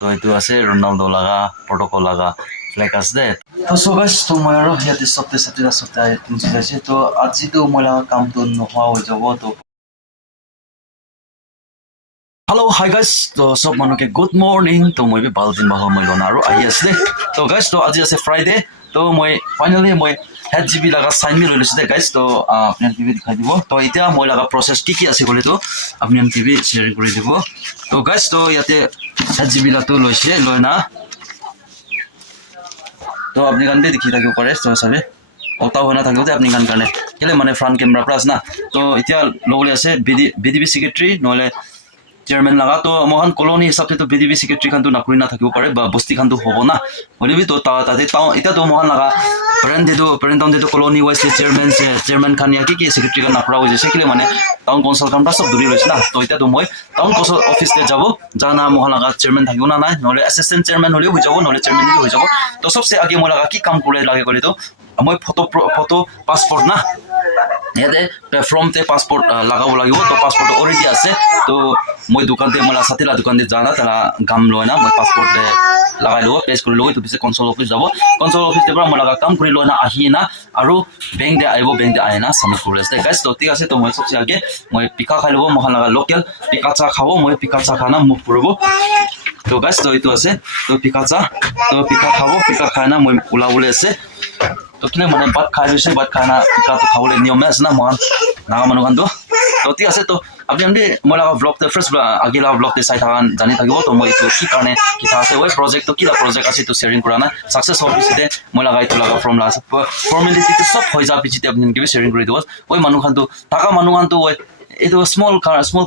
তো এইটো আছে ৰনাল্ডো লগা পৰ্টুগাল লগা ফ্লেগ আছে দে তো সো গাইস তো মই আৰু ইয়াতে সপ্তাহে পুঞ্জি যাইছে তো আজিতো মই লগা কামটো নোহোৱা হৈ যাব তো Hello, hi guys. তো সব মানুষকে গুড মর্নিং তো মই বি ভাল দিন ভাল মই লনা আৰু আহি আছে তো গাইস তো আজি আছে ফ্রাইডে তো মই ফাইনালি মই হেড জিবি লগা সাইন মি লৈ লৈছে দে গাইস তো আপোনাৰ টিভি দেখাই দিব তো এতিয়া মই লগা প্ৰসেস কি আছে ক'লে তো আপোনাৰ টিভি শেয়াৰ কৰি দিব তো গাইস তো ইয়াতে হেড জিবি লাটো লৈছে লৈ না তো আপনি গান দিয়ে দেখি থাকিব পাৰে তো সবে ওটাও হয় না থাকিব যে আপনি গান কাৰণে কেলে মানে ফ্ৰণ্ট কেমেৰা প্লাস না তো এতিয়া লগলে আছে বিডিবি সেক্ৰেটাৰী নহলে চেয়ারম্যান লাগা তো মহান কলোনি হিসাবে তো বিডিবি সেক্রেটারি খান তো নাকরি না থাকিব পারে বা বস্তি খান তো হবো না বলিবি তো তাতে এটা তো মহান লাগা প্রেন্টাউন যেটো কলোনি ওয়াইজ চেয়ারম্যান খান ইয়াকি কি সেক্রেটারি খান নাকরা হয়েছে সেখানে মানে টাউন কাউন্সিল কামটা সব দূরে রয়েছে না তো এটা তো মই টাউন কাউন্সিল অফিসে যাব জানা মহান লাগা চেয়ারম্যান থাকিব না নাই নহলে অ্যাসিস্ট্যান্ট চেয়ারম্যান হলেও হয়ে যাব নহলে চেয়ারম্যান হয়ে যাব তো সবসে আগে মই লাগা কি কাম করে লাগে করে তো মই ফটো পাসপোর্ট না ইয়াতে ফ্রমতে পাসপোর্ট লাগাব লাগিব তো পাসপোর্ট অলরেডি আছে তো মই দোকানতে মোলা সাথীলা দোকানতে জানা তারা কাম লয় না মই পাসপোর্ট লাগাই লব পেজ কৰি লব তো পিছে কনসল অফিস যাব কনসল অফিস পৰা মই লাগা কাম কৰি লয় না আহি না আৰু বেংক দে আইব বেংক দে আহে না সাবমিট কৰি আছে গাইস তো ঠিক আছে তো মই সবচে আগে মই পিকা খাই লব মহান লাগা লোকেল পিকা চা খাব মই পিকা চা খানা মুখ কৰিব তো গাইস তো এইটো আছে তো পিকা চা তো পিকা খাব পিকা খাই না মই ওলাবলৈ আছে তো কিনে মানে ভাত খাই লৈছে ভাত খাই না পিকা তো খাবলৈ নিয়ম আছে না মহান নাগা মানুহ খান তো ঠিক আছে তো আপনি মই লাগা ব্লগতে ফার্স্ট আগিলা ব্লগতে চাই থাকান জানি থাকিব তো মই এইটো কি কাৰণে কিতা আছে ওই প্ৰজেক্টটো কিলা প্ৰজেক্ট আছে তো শেয়াৰিং কৰা না সাকসেস হোৱাৰ পিছতে মই লাগা এইটো লাগা ফৰ্মুলা আছে ফৰ্মেলিটিটো সব হৈ যাব পিছতে আপনি কিবা শেয়াৰিং কৰি দিব ওই মানুহ খান তো টাকা মানুহ খান তো এইটো স্মল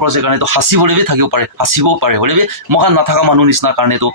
প্ৰজেক্ট কাৰণে তো হাসিবলৈ থাকিব পাৰে হাসিবও পাৰে হলে মহান নাথাকা মানুহ নিচিনা কাৰণে তো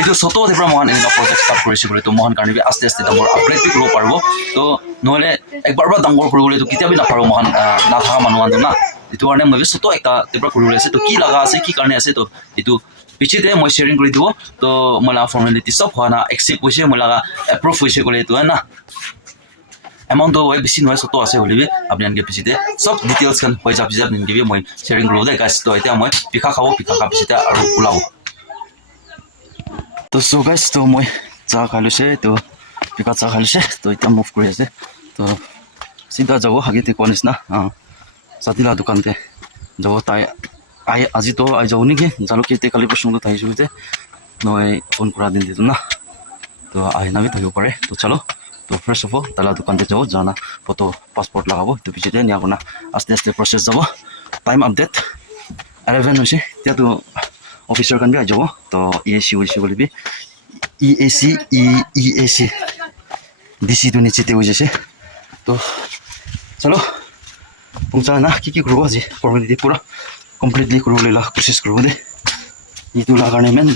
এইটো সততে পৰা মহান এনেকুৱা প্ৰজেক্ট ষ্টাৰ্ট কৰিছে বুলি তো মহান কাৰণে আস্তে আস্তে ডাঙৰ আপগ্ৰেড কৰিব পাৰিব তো নহলে একবাৰ ডাঙৰ কৰিবলৈ তো কেতিয়াবা নাপাৰো মহান নাথাকা মানুহ না এইটো কাৰণে মই সত একটা পৰা কৰিবলৈ আছে তো কি লগা আছে কি কাৰণে আছে তো এইটো পিছতে মই শেয়াৰিং কৰি দিব তো মই লাগা ফৰ্মেলিটি সব হোৱা না একচেপ্ট হৈছে মই লাগা এপ্ৰুভ হৈছে ক'লে এইটো না এমাউন্ট তো বেছি নহয় সত আছে হলিবি আপনি আনকে পিছতে সব ডিটেইলস খান হৈ যাব পিছতে আপনি মই শেয়াৰিং কৰিব দে গাইস তো এতিয়া মই পিকা খাব পিকা খা পিছতে আৰু ওলাব তো সো গাইস তো মই চা খাই লৈছে তো পিকা চা খাই লৈছে তো এতিয়া মুভ কৰি আছে তো চিধা যাব হাগিতে কোৱা নিচিনা সাথীলা দোকানতে যাব তাই আজি তো আই যাও নেকি জানো কেতিয়া কালি প্ৰশ্নটো আহিছো যে মই ফোন কৰা দিন দিতো না তো আহি নামি থাকিব পাৰে তো চলো তো ফার্স্ট অফ অল তালা দোকানতে যাও জানা ফটো পাসপোর্ট লাগাবো তো পিছতে নিয়ে না আস্তে আস্তে প্রসেস যাব টাইম আপডেট 11 হৈছে এতিয়া তো অফিসার কান আই যাব তো ইএসি হইছে বলিবি ইএসি ডিসি তো নিচেতে হৈ যাইছে তো চলো পৌঁছা না কি কৰিব আজি ফৰ্মেলিটি পুৰা কমপ্লিটলি কৰিবলৈ কোচিছ কৰিব দে এইটো লাগাৰ কাৰণে মেন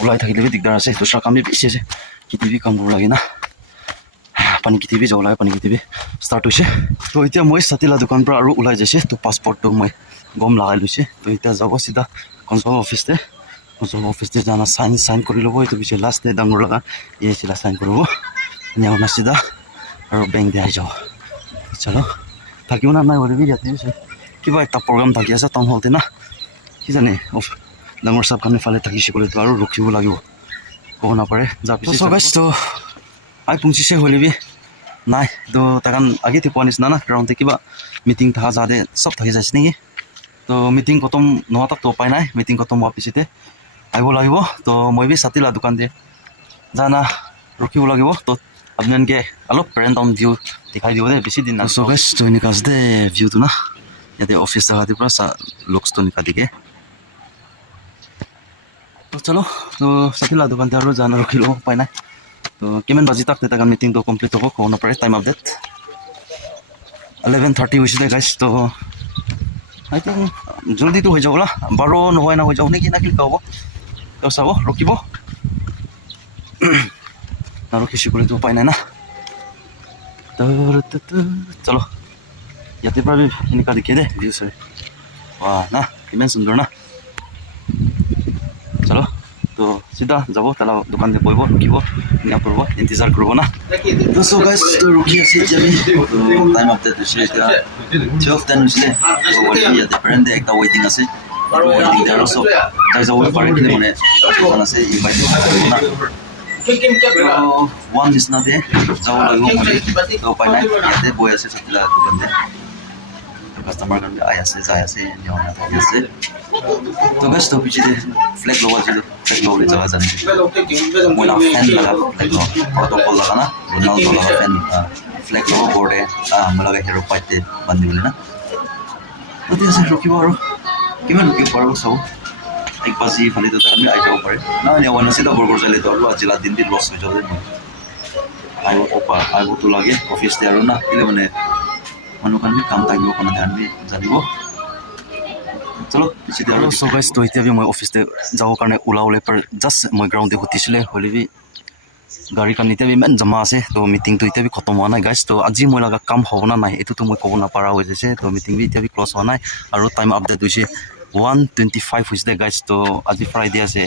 ওলাই থাকিলে দিগদাৰ আছে দুসৰা কাম বেছি আছে কিটিভি কাম কৰিব লাগে না পানী কিটিভি যাব লাগে পানী কিটিভি ষ্টাৰ্ট হৈছে তো এতিয়া মই সাথীলা দোকান পৰা আৰু ওলাই যাইছে তো পাছপৰ্টটো মই গম লগাই লৈছে তো এতিয়া যাব চিধা কনসল অফিসতে জানা সাইন কৰি ল'ব এইটো পিছত লাষ্ট ডে ডাঙৰ লগা চিধা সাইন কৰিব নিয়া চিধা আৰু বেংক দিয়ে আহি যাব চলো থাকিব না নাই বলিবি ইয়াতে কিবা এটা প্ৰগ্ৰাম থাকি আছে টাউন হলতে না কি জানে ডাঙৰ চাপ খান ফালে থাকিছে ক'লেতো আৰু ৰখিব লাগিব ক'ব নাপাৰে যা পিছত তো আই পুঞ্চিছে হলিবি নাই তো তাকান আগেতে পোৱা নিচিনা না গ্ৰাউণ্ডতে কিবা মিটিং থাকা যাতে চব থাকি যাইছে নেকি তো মিটিং খতম নোহোৱা তাক তো উপায় নাই মিটিং খতম হোৱাৰ পিছতে আহিব লাগিব তো মই বি সাথীলা দোকানতে জানা ৰখিব লাগিব তো আপোনালোকে অলপ পেৰেণ্ট টাউন ভিউ দেখাই দিব দে বেছি দিন না সো গাইস তো এনেকা আছে দে ভিউটো না ইয়াতে অফিস জাগাতে পৰা লুকসটো নিকা দিকে তো চলো তো সাথীলা দোকানতে আৰু জানা ৰখিলো উপায় নাই তো কিমান বাজি তাক তেতা মিটিং তো কমপ্লিট হ'ব কোন পাৰে টাইম আপডেট 11:30 হৈছে গাইস তো আই থিংক জলদি তো হৈ যাব লা 12 নহয় না হৈ যাব নেকি না কি হ'ব তো চাব ৰখিব আৰু কিছু কৰি তো উপায় নাই না চলো ইয়াতে পৰা এনেকা দেখে দে ভিউ চাই বাহ না কিমান সুন্দৰ না চলো তো সিধা যাব তালা দোকানতে বহিব ৰখিব নিয়া কৰিব ইন্তজাৰ কৰিব না তো সো গাইস তো ৰখি আছে যাবি টাইম আপডেট হৈছে এতিয়া 12:10 হৈছে তো ইয়াতে ফ্ৰেণ্ড একটা ৱেটিং আছে আৰু সব তাই যাব পাৰে কি মানে এখন আছে ইনভাইট না ওৱান নিচিনাতে যাব লাগিব বুলি তো উপায় নাই ইয়াতে বৈ আছে চববিলাক ইয়াতে কাস্টমাৰ কাৰণে আই আছে যাই আছে নিয়ম থাকি আছে তো বেষ্ট তো পিছতে ফ্লেগ লগাই দিলো ফ্লেগ লগাই যাওয়া জানি মই না ফ্যান লাগা ফ্লেগ লগাই প্রটোকল লাগা না রোনাল্ডো লাগা ফ্যান ফ্লেগ লগাই বোর্ডে মই লাগা হিরো পাইতে বান্ধি বলে না তো ঠিক আছে ৰখিব আৰু কিমান ৰখিব পাৰো সব एक बाजी खाली तो আমি আই যাব পাৰে না নেওয়ান আছে তো বৰবৰ চালে তো আৰু আজি লা দিন লছ হৈ যাব আই তো লাগে অফিস তে আৰু না কিলে মানে মানুহ কাৰণে কাম থাকিব কোনো ধ্যান দি জানিব চলো পিছে আৰু সো গাইস তো এতিয়া মই অফিস তে যাব কাৰণে ওলাওলে पर जस्ट মই গ্ৰাউণ্ডে হতিছিলে হলিবি গাড়ী কাম এতিয়া ইমান জমা আছে তো মিটিং তো এতিয়া খতম হোৱা নাই গাইস তো আজি মই লগা কাম হ'ব না নাই এটো তো মই ক'ব না পাৰা হৈ গৈছে তো মিটিং বি এতিয়া ক্লোজ হোৱা নাই আৰু টাইম আপডেট হৈছে 1:25 হৈছে গাইস তো আজি ফ্ৰাইডে আছে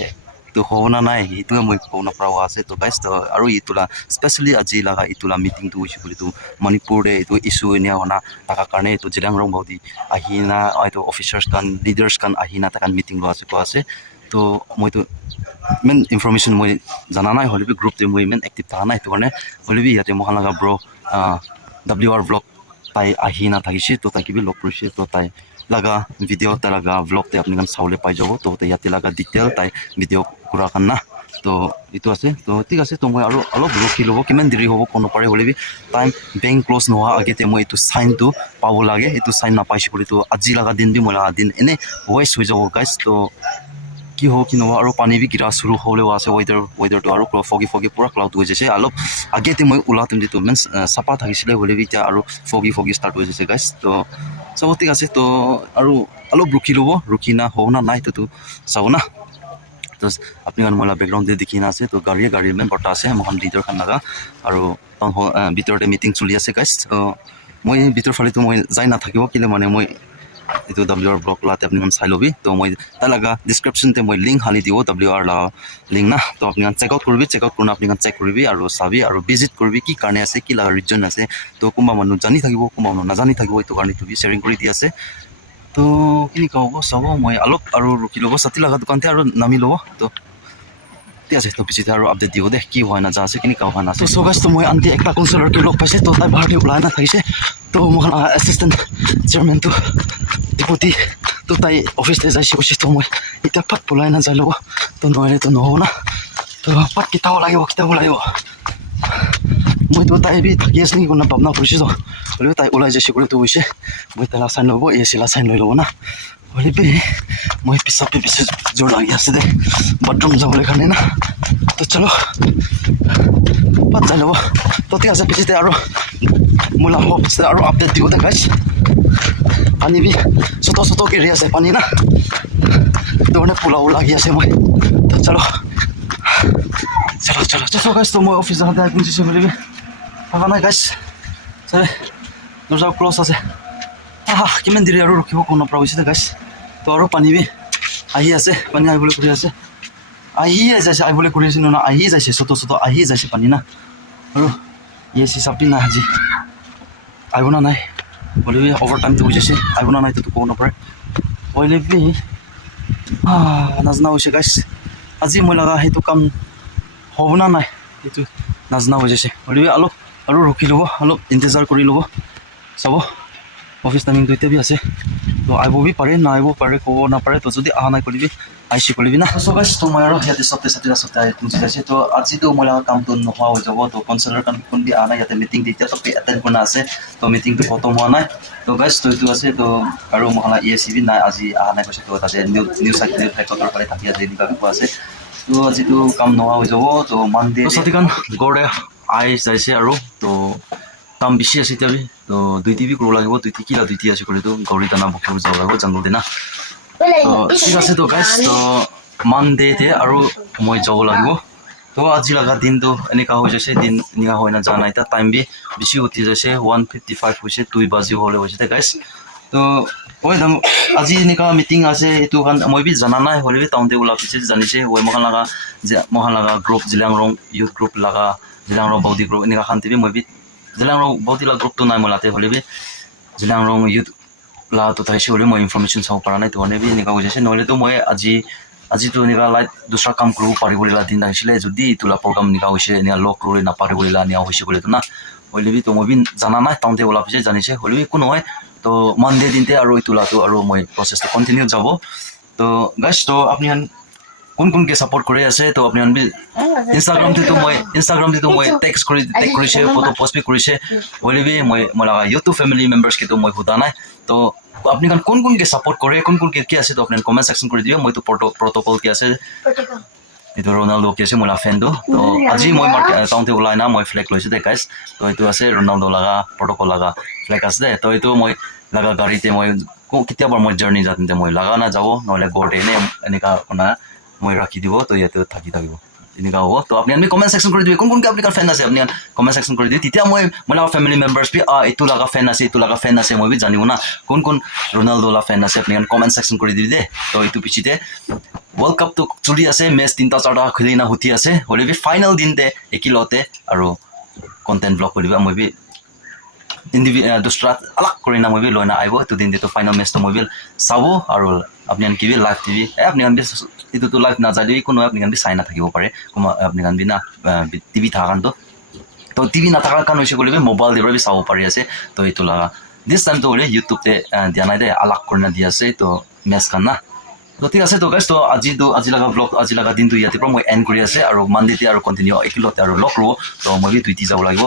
তো হ'ব না নাই এটো মই ক'ব না পাৰা আছে তো গাইস তো আৰু ইটোলা স্পেশালি আজি লগা ইটোলা মিটিং তো হৈছে বুলি তো মণিপুৰতে এটো ইস্যু নিয়া হনা টাকা কাৰণে তো জিলাং ৰং বডি আহিনা আইতো অফিচাৰ্স কান লিডাৰ্স কান আহিনা টাকা মিটিং লো আছে তো মই তো মেন ইনফরমেশন মই জানা নাই হলিবি গ্ৰুপ তে মই মেন এক্টিভ থা নাই তো কাৰণে হলিবি ইয়াতে মহান লগা ব্ৰ WR ব্লগ তাই আহিনা থাকিছে তো তাই কিবি লগ কৰিছে তো তাই লাগা ভিডিও তে লাগা ব্লগ তে আপনি কান চাউলে পাই যাব তো ইয়াতে লাগা ডিটেইল তাই ভিডিও কৰা কান না তো ইটো আছে তো ঠিক আছে তো মই আৰু অলপ ৰখি লব কিমান দেৰি হ'ব কোনো পাৰে হলিবি টাইম বেংক ক্লোজ নোহোৱা আগতে মই ইটো সাইন তো পাব লাগে ইটো সাইন না পাইছে বুলি তো আজি লাগা দিন বি মই লাগা দিন এনে ওয়াইস হৈ যাব গাইস তো কি হ'ব কি নহ'ব আৰু পানী বি গিৰা শুৰু হ'লেও আছে ৱেডাৰটো আৰু ফগি পুৰা ক্লাউড হৈ গৈছে অলপ আগতে মই ওলাওঁতে তো মিনছ চাপা থাকিছিলে হ'লে এতিয়া আৰু ফগি ষ্টাৰ্ট হৈ গৈছে গাইছ তো চব ঠিক আছে তো আৰু অলপ ৰখি ল'ব ৰখি না হ'ব না নাই তো চাব না তো আপুনি মই বেকগ্ৰাউণ্ড দেখি না আছে তো গাড়ী মেন বৰ্তা আছে মহান লিডাৰ খান লগা আৰু ভিতৰতে মিটিং চলি আছে গাইছ মই ভিতৰ ফালেতো মই যাই নাথাকিব কিলে মানে মই itu WR blog la te apni man sai lobi to moi ta laga description te moi link hali dibo WR la link na to apni kan check out kurna apni kan check koribi aru sabi aru visit koribi ki karne ase ki la region ase to kumba manu jani thakibo kumba manu najani thakibo itu karne tu bi sharing kori di ase to kini kahobo sabo moi alop aru ruki lobo sati laga dukan te aru nami lobo to ঠিক আছে তো পিছতে আৰু update দিও দে কি হয় না যা আছে কিনি কাও হয় না তো সো গাইস তো মই আন্টি একটা কাউন্সিলর কে লগ পাইছে তো তাই বাহাতে ওলাই না থাকিছে তো মই অ্যাসিস্ট্যান্ট চেয়ারম্যান তো ডিপুটি তো তাই অফিসতে যাইছে কৈছে তো মই এটা পাত পলাই না যাই লব তো নহলে তো নহব না তো পাত কিতাব লাগিব মই তো তাই বি থাকি আছে নেকি কোনা ভাবনা কৰিছে তো হলেও তাই ওলাই যাইছে কৰি তো হৈছে মই তাই লাচাইন লব এসিলা চাইন লৈ লব না হলিবি মই পিছতে জোৰ লাগি আছে দে বাথৰুম যাবলৈ কাৰণে না তো চলো পাত যাই ল'ব তো ঠিক আছে পিছতে আৰু মোলা অফিচতে আৰু আপডেট দিও দে গাইছ পানী বি চত কেৰি আছে পানী না তো মানে পোলাও লাগি আছে মই তো চলো গাইছ তো মই অফিচ যাওঁতে গুঞ্চিছে বুলিবি থকা নাই গাইছ চাৰে দৰ্জা ক্লজ আছে কিমান দেৰি আৰু ৰখিব কোনো পৰা হৈছে গাইছ তো আৰু পানী বি আহি আছে পানী আহিবলৈ কৰি আছে আহিবলৈ কৰি আছে না আহি যাইছে চত আহি যাইছে পানী না আৰু এসি চাপি না আজি আহিব না নাই হ'লেবি অভাৰ টাইমটো হৈ যাইছে আহিব না নাই তো ক'ব নপৰে হ'লেবি নাজনা হৈছে গাইছ আজি মই লগা সেইটো কাম হ'ব না নাই সেইটো নাজনা হৈ যাইছে হ'লেবি অলপ আৰু ৰখি ল'ব অলপ ইন্তজাৰ কৰি ল'ব চাব অফিস টাইমিং দুইটা বি আছে তো আহিব বি পাৰে না আহিব পাৰে ক'ব নাপাৰে তো যদি অহা নাই কৰিবি আইচি কৰিবি না সো গাইছ তো মই আৰু ইয়াতে সপ্তাহে পুঁজি যাইছে তো আজি তো মই লগা কামটো নোহোৱা হৈ যাব তো কনচাৰ্টাৰ কাম কোন বি অহা নাই ইয়াতে মিটিং এতিয়া তো এটেণ্ড কৰা আছে তো মিটিংটো খতম হোৱা নাই তো গাইছ তো এইটো আছে তো আৰু মহালা ESCB নাই আজি অহা নাই কৈছে তো তাতে নিউজ চাইকেল ফেকটৰ ফালে থাকি আছে এনেকুৱা কোৱা আছে তো আজিতো কাম নোহোৱা হৈ যাব তো মানডে সতিকান গড়ে আই যাইছে আৰু তো কাম বেছি আছে এতিয়া তো দুইটি বি কৰিব লাগিব দুইটি আছে কৰি তো গৌৰী দানা বকিব যাব লাগিব জংগল দিনা তো ঠিক আছে তো গাইছ তো মানডেতে আৰু মই যাব লাগিব তো আজি লগা দিনটো এনেকুৱা হৈ যাইছে দিন এনেকুৱা হয় না যোৱা নাই এতিয়া টাইম বি বেছি উঠি যাইছে 1:55 হৈছে 2 বাজি হ'লে হৈছে গাইছ তো oi dam আজি এনেকুৱা মিটিং আছে এইটো কাৰণ মই বি জানা নাই হ'লে টাউনতে ওলা পিছে জানিছে oi মহান লগা গ্ৰুপ জিলাং ৰং ইউথ গ্ৰুপ লগা জিলাং ৰং বৌদি গ্ৰুপ এনেকুৱা খান্তি বি মই বি জিলাং ৰং বৌদি লগা গ্ৰুপটো নাই মলাতে হ'লে বি জিলাং ৰং ইউথ লা তো তাইছে হলে মই ইনফৰমেশন চাব পৰা নাই তো মানে বি এনেকা হৈ যাইছে নহলে তো মই আজি তো এনেকা লাইক দুসরা কাম কৰিব পাৰিবলা দিন আহিছিলে যদি তোলা প্ৰগ্ৰাম এনেকা হৈছে এনেকা লগ কৰি নাপাৰিবলা নিয়া হৈছে বুলি তো না হলে বি তো মই বি জানা নাই তাউতে ওলা পিছে জানিছে হলে বি একো নহয় তো মানডে দিনতে আৰু তোলাটো আৰু মই প্ৰসেসটো কন্টিনিউ যাব তো গাইস তো আপনি কোন কোন কে সাপোৰ্ট কৰে আছে তো আপনি ইনস্টাগ্ৰাম তে তো মই টেক্সট কৰিছে ফটো পোস্ট বি কৰিছে হলে বি মই লাগা ইউটিউব ফ্যামিলি মেম্বার্স কে তো মই হুদা নাই তো আপনি কোন কোন কে সাপোর্ট করে কোন কোন কে কি আছে তো আপনি কমেন্ট সেকশন করে দিও মই তো প্রটোকল কি আছে itu Ronaldo ke ase mola fan do to aji moi taunte ulai na moi flag loise de guys to itu ase Ronaldo laga protocol laga flag ase de to itu moi laga gari te moi kitia bar moi journey jatinte moi laga na jabo noile gorde ne enika kona moi rakhi dibo to yeto thaki thakibo enika hobo to apni comment section kori dibe kon ke apni fan ase apni comment section kori dibe titia moi mola family members bi itu laga fan ase moi bi janibo na kon Ronaldo la fan ase apni comment section kori dibe de to itu pichite World Cup to chuli ase match 3 4 khilina huti ase hole bi final din te ekilote aro content vlog koriba moi bi dustrat alak korina moi bi loina aibo to din to final match to moi bi sabo aro apni ki bi live tv apni bi itu to live na jali kono apni bi saina thakibo pare kuma apni bi na tv thakan to tv na thakar kan hoise kole bi mobile de bi sabo pare ase to itu la this time to hole youtube te dianai de alak korina dia ase to match kan na তো ঠিক আছে তো guys তো আজি লাগা blog আজি লাগা দিন তো ইয়াতে পৰা মই এন্ড কৰি আছে আৰু মানডেতে আৰু কন্টিনিউ একিলতে আৰু লগ ৰো তো মই বি দুইটি যাব লাগিব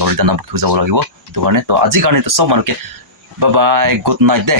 দৰিতা নাম যাব লাগিব তো কাৰণে তো আজি কাৰণে তো সব মানুহকে বাই বাই গুড নাইট দে